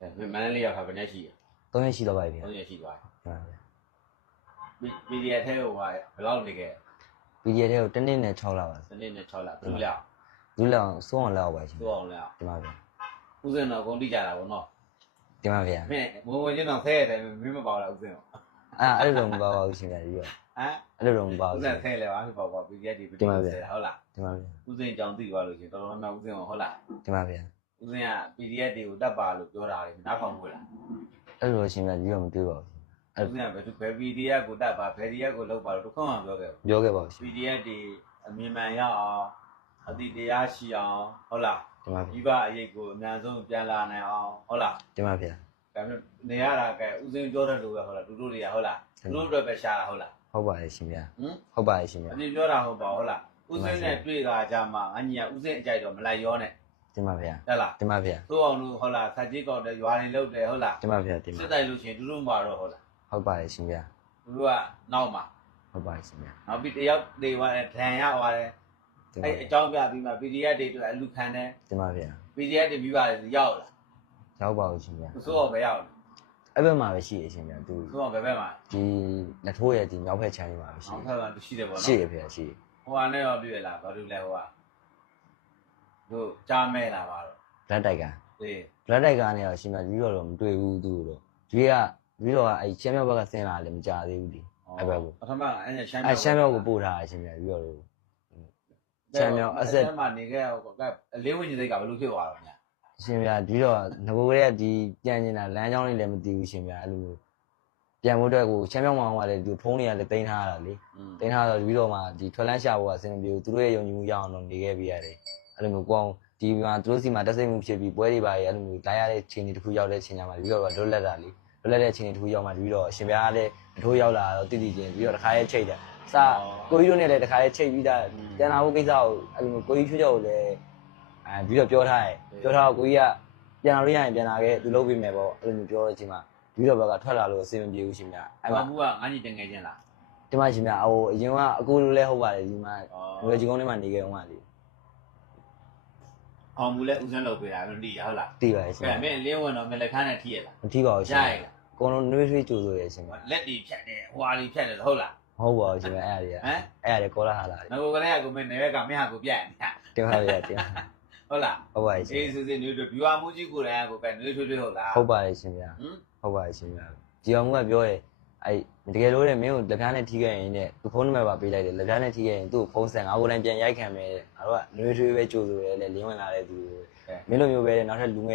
မန်းလေးရောက်တာဘယ်နဲ့ရှိရ3ရက်ရှိတော့ပါပြီဗျာ 3ရက်ရှိသွား ဟုတ်ပါဗျာ PDF ထဲဟိုဘယ်လောက်နေခဲ့ PDF ထဲကို1နှစ်နဲ့6လပါ စနစ်နဲ့6လဘူးလောက် လူလောက်စိုးအောင်လောက်ပါရှင် သို့အောင်လောက် ဒီမှာဗျာ ဦးစင်တော့ကုန်တိကြတာဗောနော် ဒီမှာဗျာ မင်းဝင်ချင်းတော့ဆဲရတယ်မင်းမပေါလားဦးစင်ရော အဲ့လိုတော့မပါပါဘူးရှင်ဗျာဒီတော့ ဟမ် အဲ့လိုတော့မပါ ဦး ဘူး စင်ဆဲလဲပါမပေါ့ကွာ PDF တွေဟုတ်လား ဒီမှာဗျာ ဦးစင်ကြောင်သိသွားလို့ရှင်တော်တော်များများဦးစင်ဟုတ်လား ဒီမှာဗျာ ဦးစင်က PDF တွေကိုတတ်ပါလို့ပြောတာလေနားထောင်ဘူးလား အဲ့လိုရှင်ဗျာဒီတော့မတွေ့ပါဘူး ဦးစင်ကဘယ် PDF ကိုတတ်ပါဘယ် PDF ကိုလောက်ပါလို့တစ်ခွန်းမှပြောခဲ့ ပြောခဲ့ပါဘူးရှင် PDF တွေအမြင်မှန်ရအောင်အတိတရားရှိအောင်ဟုတ်လား ဒီမှာ ဒီပအရေးကိုအများဆုံးပြန်လာနိုင်အောင်ဟုတ်လား ဒီမှာဗျာ ဒါပေမဲ့နေရတာကဲဦးစင်းပြောတဲ့လူပဲဟုတ်လားတို့တွေကဟုတ်လားတို့အတွက်ပဲရှာတာဟုတ်လား ဟုတ်ပါတယ်ရှင်ဗျာ ဟမ် ဟုတ်ပါတယ်ရှင်ဗျာ အပြင်ပြောတာဟုတ်ပါဟုတ်လားဦးစင်းနဲ့တွေ့တာကြမှာအညီကဦးစင်းအကြိုက်တော့မလိုက်ရောနဲ့ ဒီမှာဗျာ ဟုတ်လား ဒီမှာဗျာ သို့အောင်လို့ဟုတ်လားဆက်ကြီးကောက်တယ်ရွာနေလို့တယ်ဟုတ်လား ဒီမှာဗျာဒီမှာ စစ်တိုင်လို့ရှိရင်တို့မှာတော့ဟုတ်လား ဟုတ်ပါတယ်ရှင်ဗျာ တို့ကနောက်မှာ ဟုတ်ပါတယ်ရှင်ဗျာ နောက်ပြီးတယောက်တွေသွားတယ်ဒဏ်ရသွားတယ် ဒီ အဲ့အကြောင်းပြပြီးမှ PDF တွေအတွက်အလူခံတယ် မှာဗျာ PDF တွေပြီးပါတယ်ရောက်လာ ရောက်ပါဘူးရှင်ဗျာ ဆိုတော့ပဲရောက်လာ အဲ့ဘက်မှာပဲရှိရရှင်ဗျာသူ ဆိုတော့ဘယ်ဘက်မှာ ဒီလက်ထိုးရဲ့ဒီမြောက်ဖက်ချမ်းလေးမှာပဲရှိ အောင်ဖက်မှာရှိတယ်ပေါ့နော် ရှိရဗျာရှိ ဟိုကနဲ့ရောတွေ့ရလားဘာလို့လဲဟိုကတို့ကြားမဲလာပါတော့ လက်တိုက်က အေး လက်တိုက်ကနေတော့ရှင်ဗျာဒီတော့မတွေ့ဘူးသူတို့ဒီကပြီးတော့အဲ့ချမ်းမြောက်ဘက်ကဆင်းလာလည်းမကြသေးဘူးဒီအဲ့ဘက်ကို ပထမအဲ့ရှမ်း အဲ့ရှမ်းမြောက်ကိုပို့ထားရှင်ဗျာပြီးတော့ရှမ်းမြောက်အဆက် မှာနေခဲ့ဟိုကအလေးဝင်ကြီးစိတ်ကဘယ်လိုဖြစ်သွားတော့ညာ ရှင်ဗျာဒီတော့ငကိုကလေးကဒီပြန်နေတာလမ်းကြောင်းလေးလည်းမသိဘူးရှင်ဗျာအဲ့လိုမျိုးပြန်ဖို့အတွက်ကိုချမ်းမြောက်မောင်ကလည်းဒီဖုန်းတွေကလည်းတင်ထားရတာလေတင်ထားတော့ပြီးတော့မှဒီထွက်လန်းရှာဖို့ကအဆင်မပြေဘူးသူတို့ရဲ့ယုံကြည်မှုရအောင်တော့နေခဲ့ပြရတယ်အဲ့လိုမျိုးကိုအောင်ဒီမှာသူတို့စီမှာတက်စိတ်မှုဖြစ်ပြီးပွဲတွေပါရအဲ့လိုမျိုးလိုက်ရတဲ့ချိန်တွေတစ်ခုရောက်တဲ့ချိန်ညမှာပြီးတော့လွတ်လပ်တာလေလွတ်လပ်တဲ့ချိန်တွေတစ်ခုရောက်မှပြီးတော့ရှင်ဗျာကလည်းအထိုးရောက်လာတော့တည်တည်ချင်းပြီးတော့တစ်ခါရဲ့ချိတ်တယ်စကိုကြီးတို့နဲ့လည်းတစ်ခါရဲ့ချိတ်ပြီးသားပြန်လာဖို့ကိစ္စကိုအဲ့လိုမျိုးကိုကြီးချွတ်ချော်ကိုလည်းပြီးတော့ပြောထားတယ်ပြောထားတော့ကိုကြီးကပြန်လာလို့ရရင်ပြန်လာခဲ့သူလုပ်ပေးမယ်ပေါ့အဲ့လိုမျိုးပြောတဲ့အချိန်မှာပြီးတော့ဘက်ကထွက်လာလို့အဆင်မပြေဘူးရှင်ဗျာအဲ့မှာ ဘာဘူးကငါညီတငယ်ချင်းလား ဒီမှာရှင်ဗျာဟိုအရင်ကအကူလိုလဲဟုတ်ပါတယ်ဒီမှာငွေကြီးကုန်းထဲမှာနေခဲ့အောင်ပါလေ အောင်ဘူးလဲဦးစင်းလုပ်ပေးတာမသိရဟုတ်လား သိပါတယ်ရှင် ကဲမင်းလင်းဝင်တော့မလက်ခန်းနဲ့ထိရလား မထိပါဘူးရှင် ရရလား အကုန်လုံးနှွေးထွေးကြိုးဆိုရရှင်ဗျာ လက်တီဖြတ်တယ်ဟွာတီဖြတ်တယ်ဟုတ်လား မဟုတ်ပါဘူးရှင်ဗျာအဲ့ဒါတွေက ဟမ် အဲ့ဒါတွေကောလာဟာလာ ငကိုကလေးကကိုမင်းနေဘက်ကမင်းဟာကိုပြက်နေတာ တင်ပါဗျာတင် ဟုတ်လား ဟုတ်ပါရှင် အေးစစ်စစ်နေတို့ viewer မှုကြီးကိုယ်တိုင်ကကိုကနွေးထွေးထွေးဟုတ်လား ဟုတ်ပါတယ်ရှင်ဗျာ ဟမ် ဟုတ်ပါတယ်ရှင်ဗျာဒီအောင်ကပြောရဲအဲ့တကယ်လို့တဲ့မင်းကိုလက်ပြားနဲ့ထိခဲ့ရင်တဲ့သူဖုန်းနံပါတ်ပါပေးလိုက်တယ်လက်ပြားနဲ့ထိခဲ့ရင်သူ့ဖုန်းဆန်ငါကိုလည်းပြန်ရိုက်ခံမယ်တဲ့ငါတို့ကနှွေးထွေးပဲကြိုးဆိုရဲလေလင်းဝင်လာတဲ့သူမင်းလိုမျိုးပဲနောက်ထပ်လူငယ်